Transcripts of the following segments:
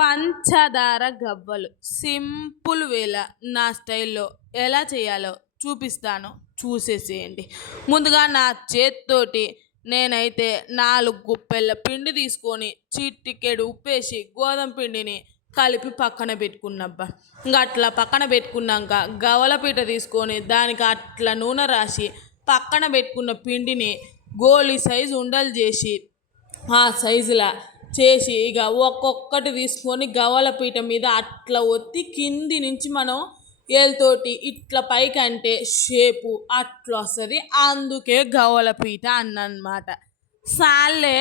పంచదార గవ్వలు సింపుల్ వేలా నా స్టైల్లో ఎలా చేయాలో చూపిస్తాను, చూసేసేయండి. ముందుగా నా చేత్తోటి నేనైతే 4 గుప్పెళ్ళ పిండి తీసుకొని చిటికెడు ఉప్పేసి గోధుమ పిండిని కలిపి పక్కన పెట్టుకున్నబ్బా. ఇంకా అట్లా పక్కన పెట్టుకున్నాక గవల పీట తీసుకొని దానికి అట్లా నూనె రాసి పక్కన పెట్టుకున్న పిండిని గోళీ సైజు ఉండలు చేసి ఆ సైజులా చేసి ఇక ఒక్కొక్కటి తీసుకొని గవల పీట మీద అట్లా ఒత్తి కింది నుంచి మనం ఏలుతోటి ఇట్లా పైకి అంటే షేపు అట్లా వస్తుంది. అందుకే గవల పీట అన్నమాట. సాల్లే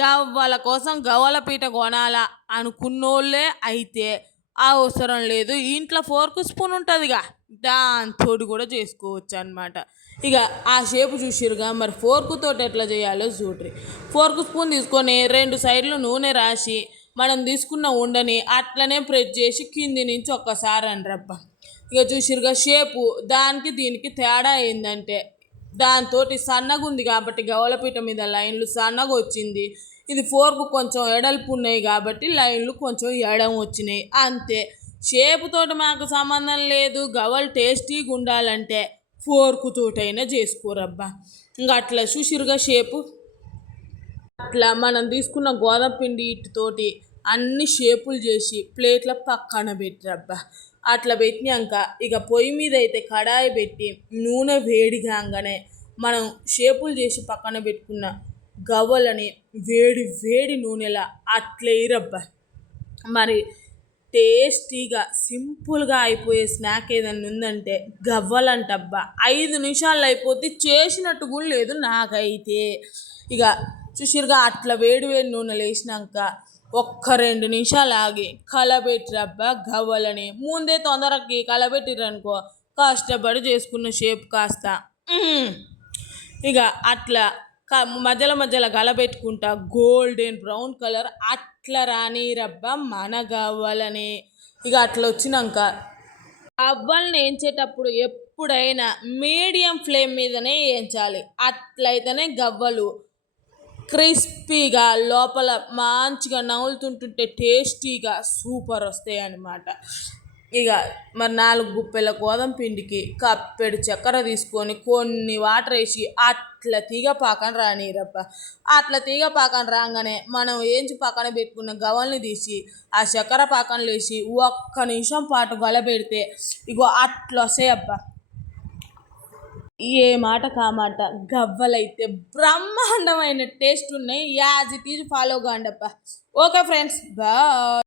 గవ్వల కోసం గవల పీట కొనాలా అనుకున్నోళ్ళే అయితే అవసరం లేదు, ఇంట్లో ఫోర్క్ స్పూన్ ఉంటుందిగా దాంతో కూడా చేసుకోవచ్చు అనమాట. ఇక ఆ షేపు చూసిరుగా, మరి ఫోర్క్ తోటి ఎట్లా చేయాలో చూడ్రి. ఫోర్క్ స్పూన్ తీసుకొని 2 సైడ్లు నూనె రాసి మనం తీసుకున్న ఉండని అట్లనే ప్రెస్ చేసి కింది నుంచి ఒక్కసారి అనరబ్బా. ఇక చూసిరుగా షేపు దానికి దీనికి తేడా ఏంటంటే దాంతో సన్నగా ఉంది కాబట్టి గవలపీట మీద లైన్లు సన్నగా వచ్చింది. ఇది ఫోర్క్ కొంచెం ఎడల్పు ఉన్నాయి కాబట్టి లైన్లు కొంచెం ఎడం వచ్చినాయి అంతే. షేపుతోటి మాకు సంబంధం లేదు, గవలు టేస్టీగా ఉండాలంటే ఫోర్క్ తోటైనా చేసుకోరబ్బా. ఇంకా అట్లా చూసిరుగా షేపు అట్లా మనం తీసుకున్న గోధుమ పిండి ఇటుతోటి అన్ని షేపులు చేసి ప్లేట్ల పక్కన పెట్టరబ్బా. అట్లా పెట్టినాక ఇక పొయ్యి మీద అయితే కడాయి పెట్టి నూనె వేడి కాగానే మనం షేపులు చేసి పక్కన పెట్టుకున్న గవ్వలని వేడి వేడి నూనెలా అట్లా వేయరబ్బా. మరి టేస్టీగా సింపుల్గా అయిపోయే స్నాక్ ఏదైనా ఉందంటే గవ్వలంటబ్బా. 5 నిమిషాల్లో అయిపోతే చేసినట్టు కూడా లేదు నాకైతే. ఇక చూసిరుగా అట్లా వేడి వేడి నూనెలు వేసినాక ఒక్క 2 నిమిషాలు ఆగి కలబెట్టిరబ్బా గవ్వలని. ముందే తొందరకి కలబెట్టిరనుకో కష్టపడి చేసుకున్న షేప్ కాస్త ఇక అట్లా మధ్యలో మధ్యలో కలబెట్టుకుంటా గోల్డెన్ బ్రౌన్ కలర్ అట్లా రానిరబ్బా మన గవ్వలని. ఇక అట్లా వచ్చినాక గవ్వల్ని వేయించేటప్పుడు ఎప్పుడైనా మీడియం ఫ్లేమ్ మీదనే వేయించాలి. అట్లయితేనే గవ్వలు క్రిస్పీగా లోపల మంచిగా నవ్వులుతుంటుంటే టేస్టీగా సూపర్ వస్తాయి అన్నమాట. ఇక మరి 4 గుప్పెల గోధుమ పిండికి కప్పెడు చక్కెర తీసుకొని కొన్ని వాటర్ వేసి అట్లా తీగ పాకం రానిరబ్బా. అట్లా తీగ పాకం రాగానే మనం ఏంచి పక్కన పెట్టుకున్న గవ్వల్ని తీసి ఆ చక్కెర పాకంలో వేసి ఒక్క నిమిషం పాటు గలబెడితే ఇగో అట్లా వస్తాయి అబ్బా. ఏ మాట కామాట గవ్వలైతే బ్రహ్మాండమైన టేస్ట్ ఉన్నాయి. యాజ్ ఇట్ ఈజ్ ఫాలో కాండబ్బా. Okay friends, bye.